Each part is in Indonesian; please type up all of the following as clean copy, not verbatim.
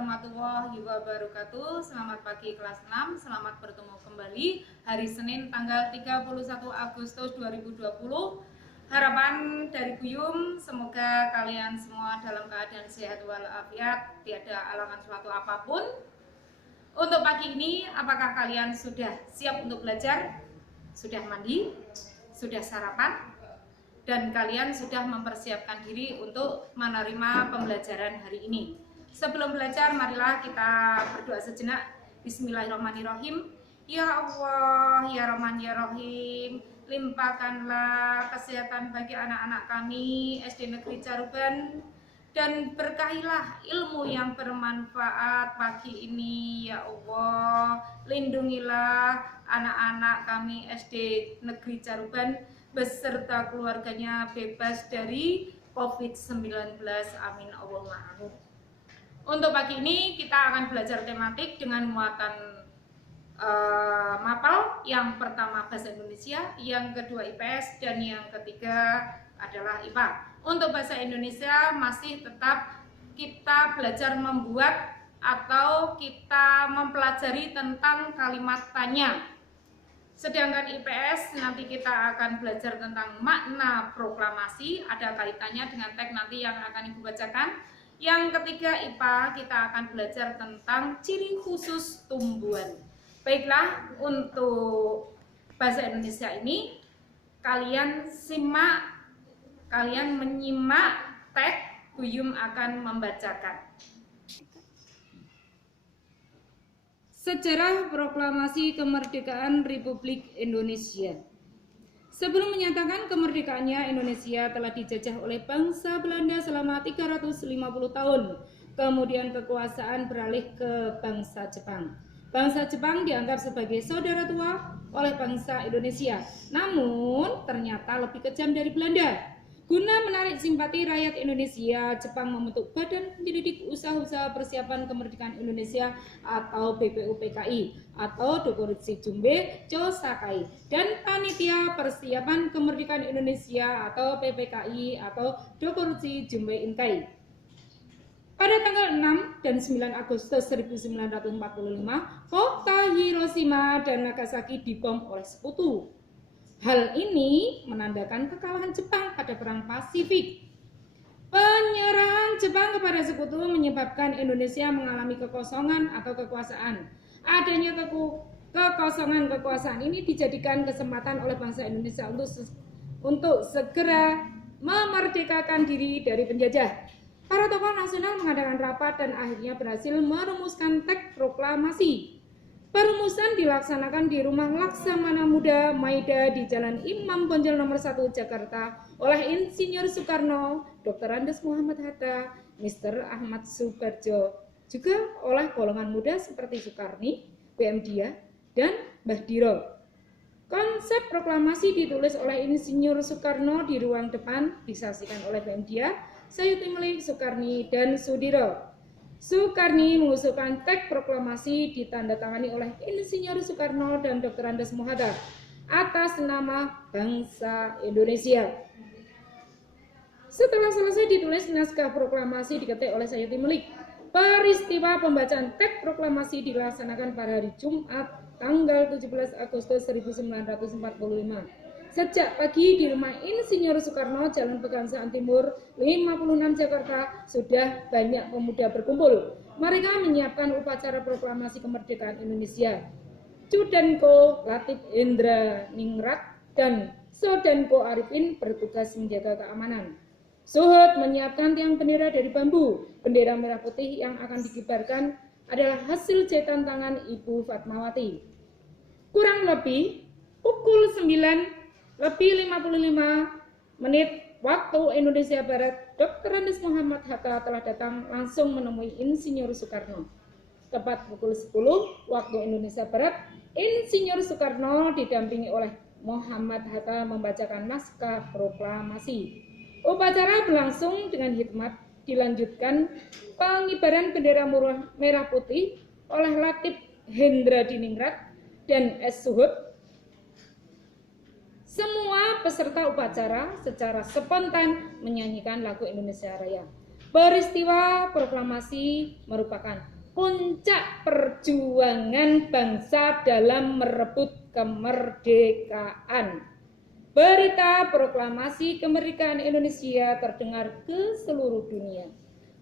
warahmatullahi wabarakatuh. Selamat pagi kelas 6. Selamat bertemu kembali hari Senin tanggal 31 Agustus 2020. Harapan dari Buyum, semoga kalian semua dalam keadaan sehat walafiat, tiada halangan suatu apapun. Untuk pagi ini, apakah kalian sudah siap untuk belajar? Sudah mandi? Sudah sarapan? Dan kalian sudah mempersiapkan diri untuk menerima pembelajaran hari ini. Sebelum belajar, marilah kita berdoa sejenak. Bismillahirrahmanirrahim. Ya Allah, ya Rahman, ya Rahim, limpahkanlah kesehatan bagi anak-anak kami SD Negeri Caruban, dan berkahilah ilmu yang bermanfaat pagi ini ya Allah. Lindungilah anak-anak kami SD Negeri Caruban beserta keluarganya bebas dari COVID-19. Amin Allahumma amin. Untuk pagi ini kita akan belajar tematik dengan muatan mapel. Yang pertama bahasa Indonesia, yang kedua IPS, dan yang ketiga adalah IPA. Untuk bahasa Indonesia masih tetap kita belajar membuat atau kita mempelajari tentang kalimat tanya. Sedangkan IPS nanti kita akan belajar tentang makna proklamasi, ada kaitannya dengan teks nanti yang akan Ibu bacakan. Yang ketiga IPA kita akan belajar tentang ciri khusus tumbuhan. Baiklah, untuk bahasa Indonesia ini kalian menyimak teks, Buyum akan membacakan. Sejarah Proklamasi Kemerdekaan Republik Indonesia. Sebelum menyatakan kemerdekaannya, Indonesia telah dijajah oleh bangsa Belanda selama 350 tahun. Kemudian kekuasaan beralih ke bangsa Jepang. Bangsa Jepang dianggap sebagai saudara tua oleh bangsa Indonesia, namun ternyata lebih kejam dari Belanda. Guna menarik simpati rakyat Indonesia, Jepang membentuk Badan Penyelidik Usaha-Usaha Persiapan Kemerdekaan Indonesia atau BPUPKI atau Dokuritsu Jumbe Josakai, dan Panitia Persiapan Kemerdekaan Indonesia atau PPKI atau Dokuritsu Jumbe Inkai. Pada tanggal 6 dan 9 Agustus 1945, kota Hiroshima dan Nagasaki dibom oleh sekutu. Hal ini menandakan kekalahan Jepang pada Perang Pasifik. Penyerahan Jepang kepada sekutu menyebabkan Indonesia mengalami kekosongan atau kekuasaan. Adanya kekosongan kekuasaan ini dijadikan kesempatan oleh bangsa Indonesia untuk segera memerdekakan diri dari penjajah. Para tokoh nasional mengadakan rapat dan akhirnya berhasil merumuskan teks proklamasi. Perumusan dilaksanakan di Rumah Laksamana Muda Maida di Jalan Imam Bonjol nomor 1 Jakarta oleh Insinyur Soekarno, Dr. Andes Muhammad Hatta, Mr. Ahmad Subarjo, juga oleh golongan muda seperti Soekarni, PM Dia, dan Mbah Diro. Konsep proklamasi ditulis oleh Insinyur Soekarno di ruang depan, disaksikan oleh PM Dia, Sayuti Melik, Soekarni, dan Sudiro. Soekarni mengusulkan teks proklamasi ditandatangani oleh Insinyur Soekarno dan Dr. Andes Muhammad atas nama bangsa Indonesia. Setelah selesai ditulis, naskah proklamasi diketik oleh Sayuti Melik. Peristiwa pembacaan teks proklamasi dilaksanakan pada hari Jumat tanggal 17 Agustus 1945. Sejak pagi di rumah Insinyur Soekarno, Jalan Pegangsaan Timur 56 Jakarta, sudah banyak pemuda berkumpul. Mereka menyiapkan upacara proklamasi kemerdekaan Indonesia. Cudenko Latif Indra Ningrat dan Sodenko Arifin bertugas menjaga keamanan. Suhud menyiapkan tiang bendera dari bambu. Bendera merah putih yang akan dikibarkan adalah hasil jahitan tangan Ibu Fatmawati. Kurang lebih pukul 9 lebih 55 menit waktu Indonesia Barat, Dr. Andes Muhammad Hatta telah datang langsung menemui Insinyur Soekarno. Tepat pukul 10 waktu Indonesia Barat, Insinyur Soekarno didampingi oleh Muhammad Hatta membacakan naskah proklamasi. Upacara berlangsung dengan hikmat, dilanjutkan pengibaran bendera merah putih oleh Latif Hendra Diningrat dan S. Suhud. Semua peserta upacara secara spontan menyanyikan lagu Indonesia Raya. Peristiwa proklamasi merupakan puncak perjuangan bangsa dalam merebut kemerdekaan. Berita proklamasi kemerdekaan Indonesia terdengar ke seluruh dunia.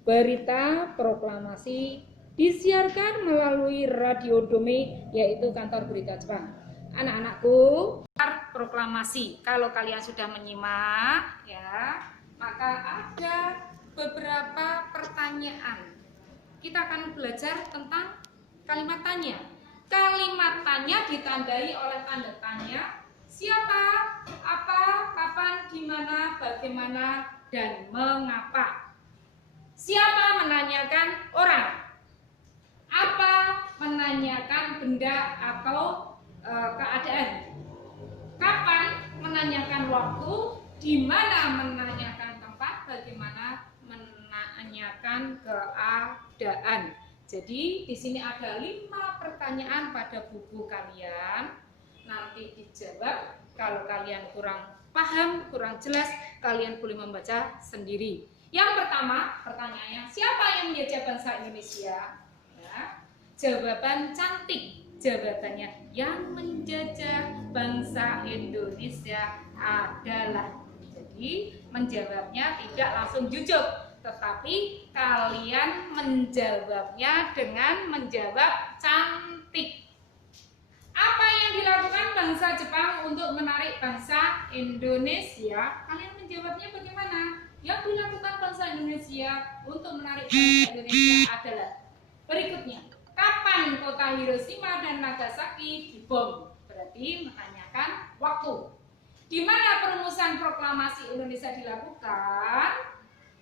Berita proklamasi disiarkan melalui Radio Dome, yaitu kantor berita Jepang. Anak-anakku, proklamasi. Kalau kalian sudah menyimak, ya, maka ada beberapa pertanyaan. Kita akan belajar tentang kalimat tanya. Kalimat tanya ditandai oleh tanda tanya. Siapa, apa, kapan, di mana, bagaimana, dan mengapa. Siapa menanyakan orang. Apa menanyakan benda atau keadaan. Kapan menanyakan waktu, di mana menanyakan tempat, bagaimana menanyakan keadaan. Jadi di sini ada 5 pertanyaan pada buku kalian. Nanti dijawab. Kalau kalian kurang paham, kurang jelas, kalian boleh membaca sendiri. Yang pertama, pertanyaannya, siapa yang menjajah bangsa Indonesia? Ya. Jawaban cantik. Jawabannya, yang menjajah bangsa Indonesia adalah. Jadi menjawabnya tidak langsung jujuk, tetapi kalian menjawabnya dengan menjawab cantik. Apa yang dilakukan bangsa Jepang untuk menarik bangsa Indonesia? Kalian menjawabnya bagaimana? Yang dilakukan bangsa Indonesia untuk menarik bangsa Indonesia adalah berikutnya. Kapan kota Hiroshima dan Nagasaki dibom? Berarti menanyakan waktu. Di mana perumusan proklamasi Indonesia dilakukan?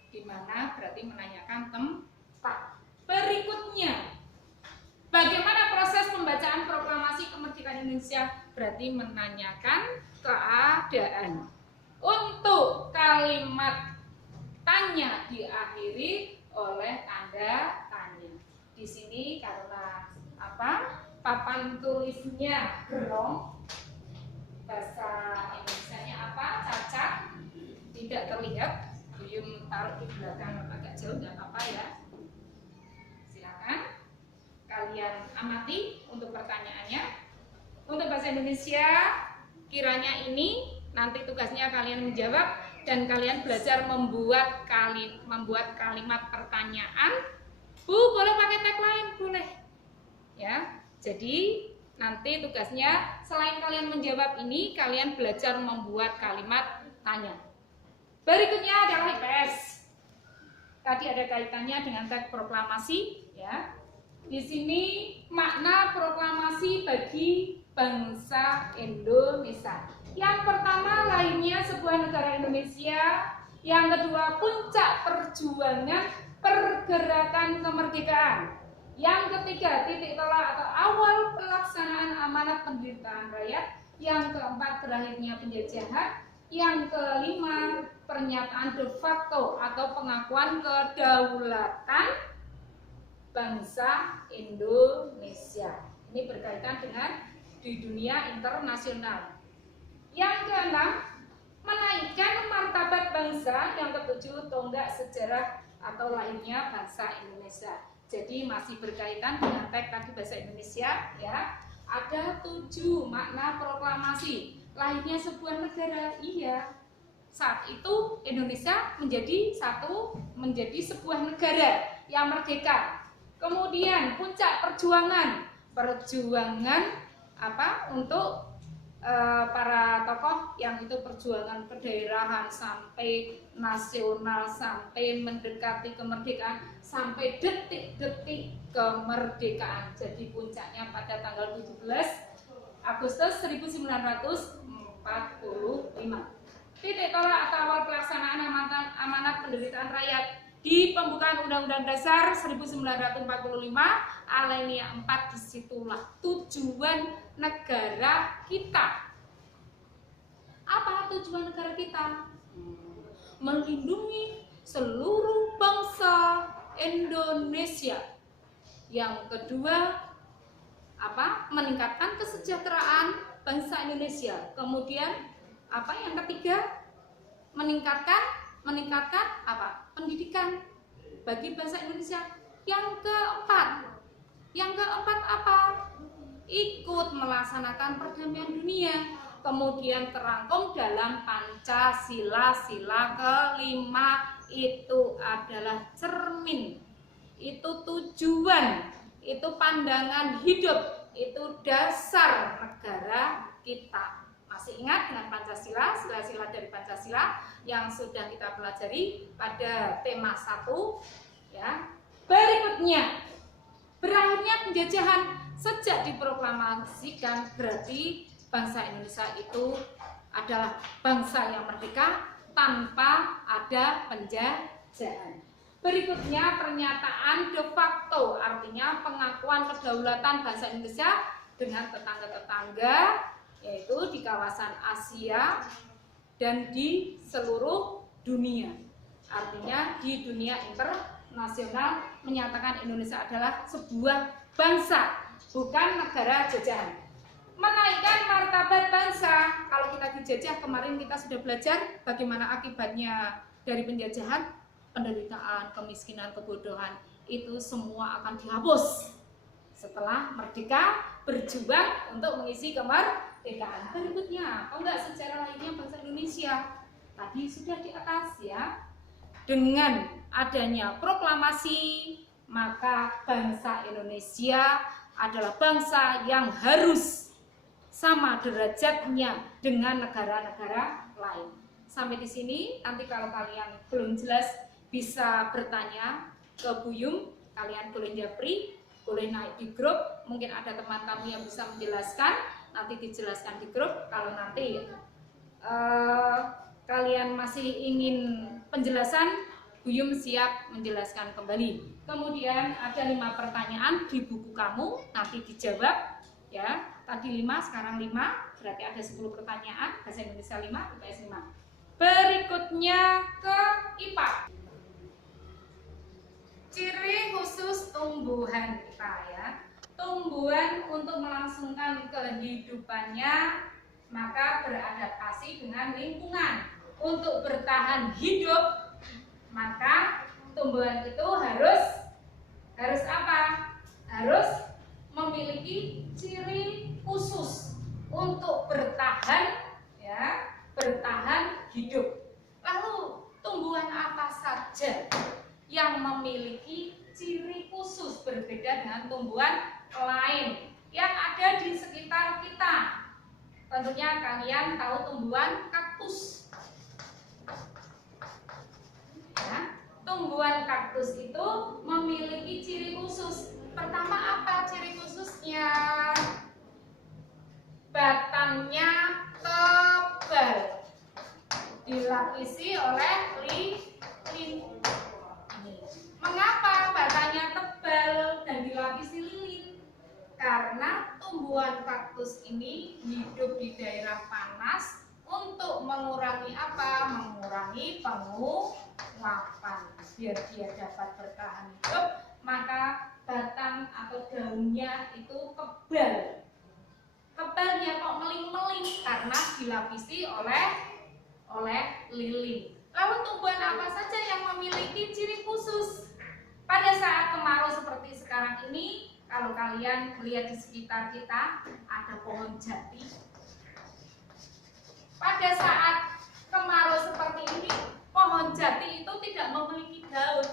Di mana berarti menanyakan tempat. Berikutnya, bagaimana proses pembacaan proklamasi kemerdekaan Indonesia? Berarti menanyakan keadaan. Untuk kalimat tanya diakhiri oleh tanda tanya. Di sini karena apa? Papan tulisnya gerong. Bahasa Indonesianya apa? Cacat. Tidak terlihat. Buyun taruh di belakang agak jauh, nggak apa-apa ya. Silakan kalian amati untuk pertanyaannya. Untuk bahasa Indonesia, kiranya ini nanti tugasnya kalian menjawab dan kalian belajar membuat kalimat pertanyaan. Bu, boleh pakai tagline? Boleh. Ya. Jadi nanti tugasnya selain kalian menjawab ini, kalian belajar membuat kalimat tanya. Berikutnya adalah IPS. Tadi ada kaitannya dengan teks proklamasi, ya. Di sini makna proklamasi bagi bangsa Indonesia. Yang pertama, lahirnya sebuah negara Indonesia. Yang kedua, puncak perjuangan pergerakan kemerdekaan. Yang ketiga, titik tolak atau awal pelaksanaan amanat penderitaan rakyat. Yang keempat, berakhirnya penjajahan. Yang kelima, pernyataan de facto atau pengakuan kedaulatan bangsa Indonesia. Ini berkaitan dengan di dunia internasional. Yang keenam, menaikkan martabat bangsa. Yang ketujuh, tonggak sejarah atau lahirnya bangsa Indonesia. Jadi masih berkaitan dengan teks tadi bahasa Indonesia, ya. Ada 7 makna proklamasi. Lahirnya sebuah negara, iya. Saat itu Indonesia menjadi sebuah negara yang merdeka. Kemudian puncak perjuangan apa untuk para tokoh yang itu perjuangan kedaerahan sampai nasional, sampai mendekati kemerdekaan, sampai detik-detik kemerdekaan. Jadi puncaknya pada tanggal 17 Agustus 1945. Titik tolak atau awal pelaksanaan amanat penderitaan rakyat di pembukaan Undang-Undang Dasar 1945 alinea 4, disitulah tujuan negara kita. Apa tujuan negara kita? Melindungi seluruh bangsa Indonesia. Yang kedua, apa? Meningkatkan kesejahteraan bangsa Indonesia. Kemudian apa yang ketiga? Meningkatkan apa? Pendidikan. bagi bangsa Indonesia. Yang keempat apa? Ikut melaksanakan perdamaian dunia. Kemudian terangkum dalam Pancasila, sila kelima, itu adalah cermin, itu tujuan, itu pandangan hidup, itu dasar negara kita. Masih ingat dengan Pancasila, sila-sila dari Pancasila yang sudah kita pelajari pada tema 1 ya. Berikutnya, berakhirnya penjajahan sejak diproklamasikan, berarti bangsa Indonesia itu adalah bangsa yang merdeka tanpa ada penjajahan. Berikutnya, pernyataan de facto, artinya pengakuan kedaulatan bangsa Indonesia dengan tetangga-tetangga, yaitu di kawasan Asia dan di seluruh dunia. Artinya di dunia internasional menyatakan Indonesia adalah sebuah bangsa, bukan negara jajahan. Menaikkan martabat bangsa. Kalau kita dijajah, kemarin kita sudah belajar bagaimana akibatnya dari penjajahan, penderitaan, kemiskinan, kebodohan, itu semua akan dihapus setelah merdeka, berjuang untuk mengisi kemerdekaan. Berikutnya, enggak sejarah lainnya bangsa Indonesia tadi sudah di atas ya. Dengan adanya proklamasi, maka bangsa Indonesia adalah bangsa yang harus sama derajatnya dengan negara-negara lain. Sampai di sini, nanti kalau kalian belum jelas bisa bertanya ke Buyung, kalian boleh japri, boleh naik di grup, mungkin ada teman kamu yang bisa menjelaskan, nanti dijelaskan di grup. Kalau nanti kalian masih ingin penjelasan, Buyung siap menjelaskan kembali. Kemudian ada 5 pertanyaan di buku kamu, nanti dijawab ya. Tadi 5, sekarang 5, berarti ada 10 pertanyaan, bahasa Indonesia 5, IPS 5. Berikutnya ke IPA. Ciri khusus tumbuhan kita ya. Tumbuhan untuk melangsungkan kehidupannya maka beradaptasi dengan lingkungan. Untuk bertahan hidup maka tumbuhan itu harus apa? Harus memiliki ciri khusus untuk bertahan ya, bertahan hidup. Lalu tumbuhan apa saja yang memiliki ciri khusus berbeda dengan tumbuhan lain yang ada di sekitar kita? Tentunya kalian tahu tumbuhan kaktus. Ya, tumbuhan kaktus itu memiliki ciri khusus. Pertama, apa ciri khususnya? Batangnya tebal, dilapisi oleh lilin. Mengapa batangnya tebal dan dilapisi lilin? Karena tumbuhan kaktus ini hidup di daerah panas untuk mengurangi apa? Mengurangi penguapan. Biar dia dapat bertahan hidup, maka batang atau daunnya itu tebal. Tebalnya kok meling-meling karena dilapisi oleh lilin. Lalu tumbuhan apa saja yang memiliki ciri khusus? Pada saat kemarau seperti sekarang ini, kalau kalian melihat di sekitar kita ada pohon jati. Pada saat kemarau seperti ini, pohon jati itu tidak memiliki daun.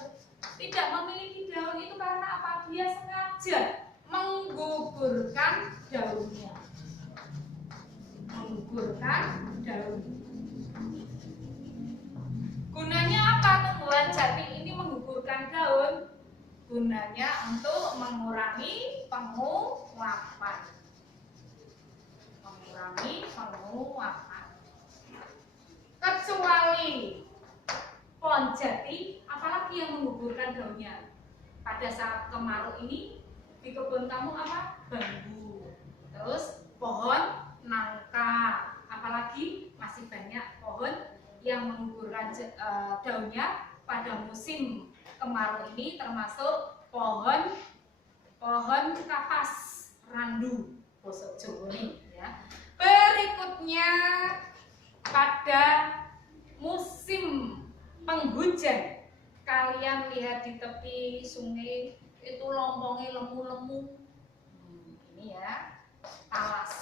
Tidak memiliki daun itu karena apa? Dia sengaja menggugurkan daunnya. Menggugurkan daun. Gunanya apa tumbuhan jati ini menggugurkan daun? Gunanya untuk mengurangi penguapan. Mengurangi penguapan. Kecuali pohon jati, apalagi yang menggugurkan daunnya? Pada saat kemarau ini di kebun kamu apa? Bambu. Terus pohon nangka. Apalagi masih banyak pohon yang menggugurkan daunnya pada musim kemarau ini, termasuk pohon kapas randu bosok Jawa ya. Berikutnya pada musim penghujan, kalian lihat di potongnya lemu-lemu. Ini ya, talas.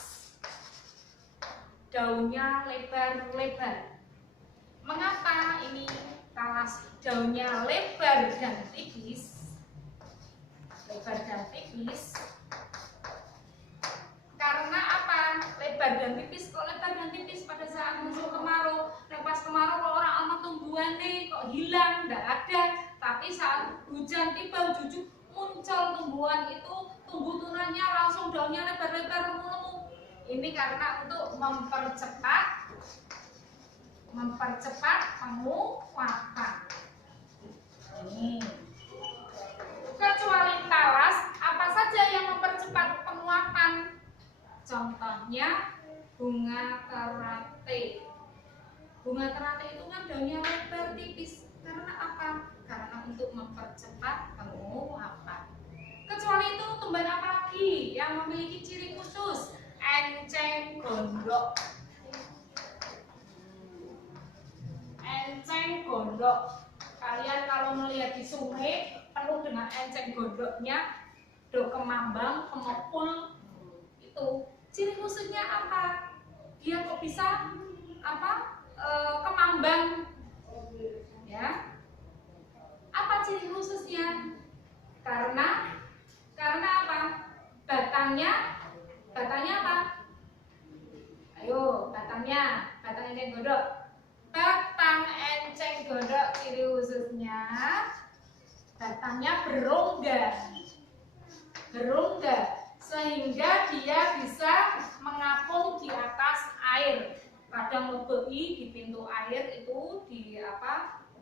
Daunnya lebar-lebar. Mengapa ini talas daunnya lebar dan tipis? Lebar dan tipis. Karena apa? Lebar dan tipis. Kok lebar dan tipis pada saat musim kemarau? Pas kemarau kok orang amat tumbuhannya kok hilang, nggak ada. Tapi saat hujan tiba jujuk muncul tumbuhan itu, tumbuh tunanya langsung daunnya lebar-lebar lemu-lemu. Ini karena untuk mempercepat penguapan. Ini. Kecuali talas, apa saja yang mempercepat penguapan? Contohnya bunga teratai. Bunga teratai itu kan daunnya lebar tipis. Karena apa? Karena untuk mempercepat penguapan. Kecuali itu tumbuhan apa lagi yang memiliki ciri khusus? Enceng gondok. Enceng gondok. Kalian kalau melihat di sungai penuh dengan enceng gondoknya, do kemambang, kemepul, itu ciri khususnya apa? Dia kok bisa kemambang? Ya. Apa ciri khususnya? Karena apa? Batangnya apa? Ayo, batang enceng gondok. Batang enceng gondok ciri khususnya batangnya berongga, sehingga dia bisa mengapung di atas air. Kadang lebih di pintu air itu di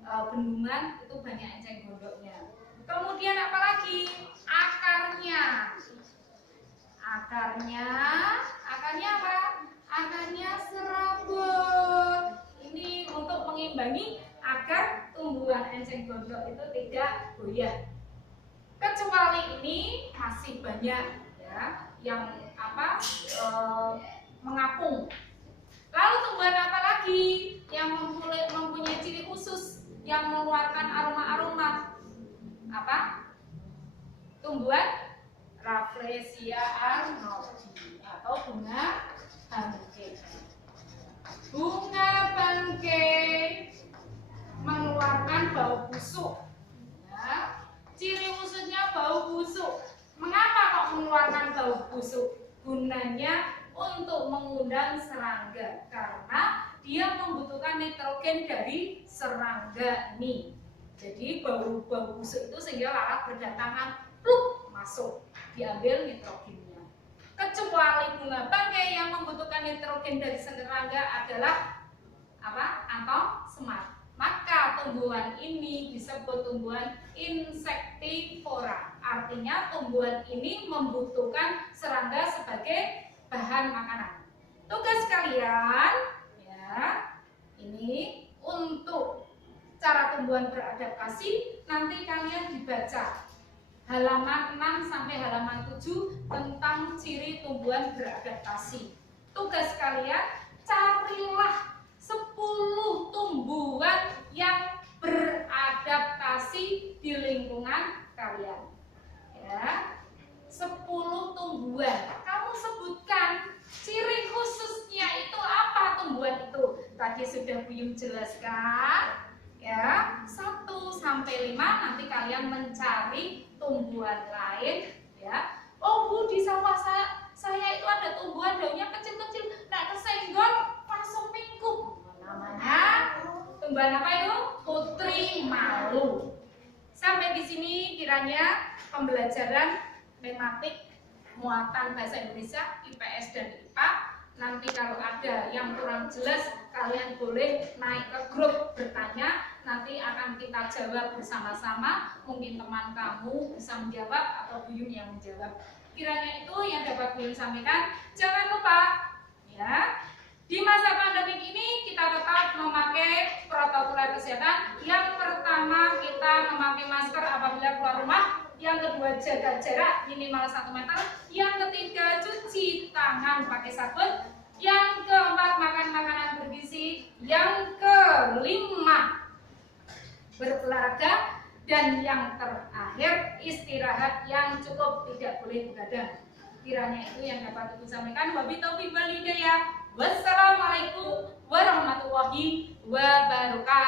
bendungan itu banyak enceng gondoknya. Kemudian apalagi? Akarnya apa? Akarnya serabut. Ini untuk mengimbangi agar tumbuhan enceng gondok itu tidak goyah. Kecuali ini masih banyak ya yang mengapung. Lalu tumbuhan apa lagi yang mempunyai ciri khusus yang mengeluarkan aroma-aroma? Apa? Tumbuhan Rafflesia arnoldi atau bunga bangkai. Bunga bangkai mengeluarkan bau busuk. Ya. Ciri khususnya bau busuk. Mengapa kok mengeluarkan bau busuk? Gunanya untuk mengundang serangga, karena dia membutuhkan nitrogen dari serangga ini. Jadi bau busuk itu sehingga lalat berdatangan, pluk, masuk, diambil nitrogennya. Kecuali bunga bangkai yang membutuhkan nitrogen dari serangga adalah Antong semar. Maka tumbuhan ini disebut tumbuhan insektivora. Artinya tumbuhan ini membutuhkan serangga sebagai bahan makanan. Tugas kalian ya, ini untuk cara tumbuhan beradaptasi, nanti kalian dibaca halaman 6 sampai halaman 7 tentang ciri tumbuhan beradaptasi. Tugas kalian, carilah 10 tumbuhan yang beradaptasi di lingkungan kalian. Ya. 10 tumbuhan. Kamu sebutkan ciri khususnya itu apa tumbuhan itu. Tadi sudah Buyung jelaskan. Ya, 1 sampai 5 nanti kalian mencari tumbuhan lain ya. Oh Bu, di sawah saya itu ada tumbuhan daunnya kecil-kecil, nggak kesenggol, langsung mingkup. Namanya tumbuhan apa itu? Putri malu. Sampai di sini kiranya pembelajaran tematik muatan bahasa Indonesia IPS dan IPA. Nanti kalau ada yang kurang jelas, kalian boleh naik ke grup bertanya. Nanti akan kita jawab bersama-sama. Mungkin teman kamu bisa menjawab atau Buyung yang menjawab. Kiranya itu yang dapat Buyung sampaikan. Jangan lupa ya, di masa pandemi ini kita tetap memakai protokol kesehatan. Yang pertama, kita memakai masker apabila keluar rumah. Yang kedua, jaga jarak minimal 1 meter. Yang ketiga, cuci tangan pakai sabun. Yang keempat, makan makanan bergizi. Yang kelima, berolahraga. Dan yang terakhir, istirahat yang cukup, tidak boleh begadang. Kiranya itu yang dapat Ibu sampaikan. Wabillahi taufiq wal hidayah. Wassalamualaikum warahmatullahi wabarakatuh.